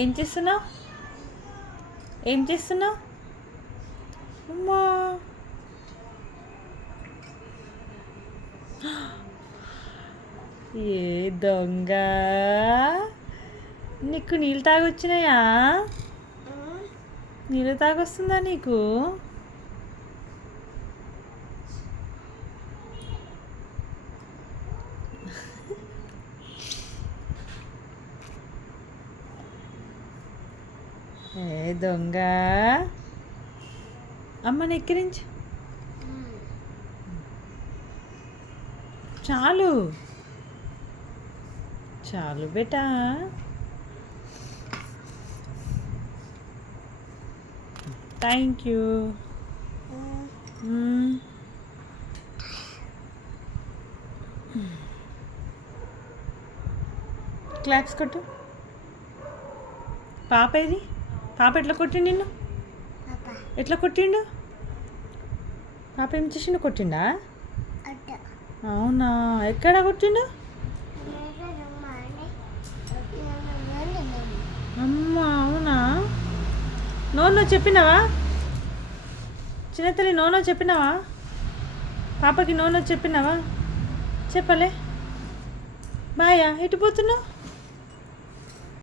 ఏం చేస్తున్నావు? ఏం చేస్తున్నావు? అమ్మా, ఏ దొంగ, నీకు నీళ్ళు తాగొచ్చినాయా? నీళ్ళు తాగొస్తుందా నీకు? ఏ దొంగ, అమ్మని ఎక్కిరించు. చాలు చాలు బేటా. Thank you. క్లాప్స్ కొట్టు. పాప ఏది? పాప ఎట్లా కొట్టిండు నిన్ను? ఎట్లా కొట్టిండు? పాప ఏం చేసిండు? కొట్టిండా? అవునా, ఎక్కడ కొట్టిండు? అమ్మ, అవునా? నో చెప్పినావా? చిన్నతల్లి నో చెప్పినావా? పాపకి నో చెప్పినావా? చెప్పలే. బాయా, ఎటు పోతున్నావు?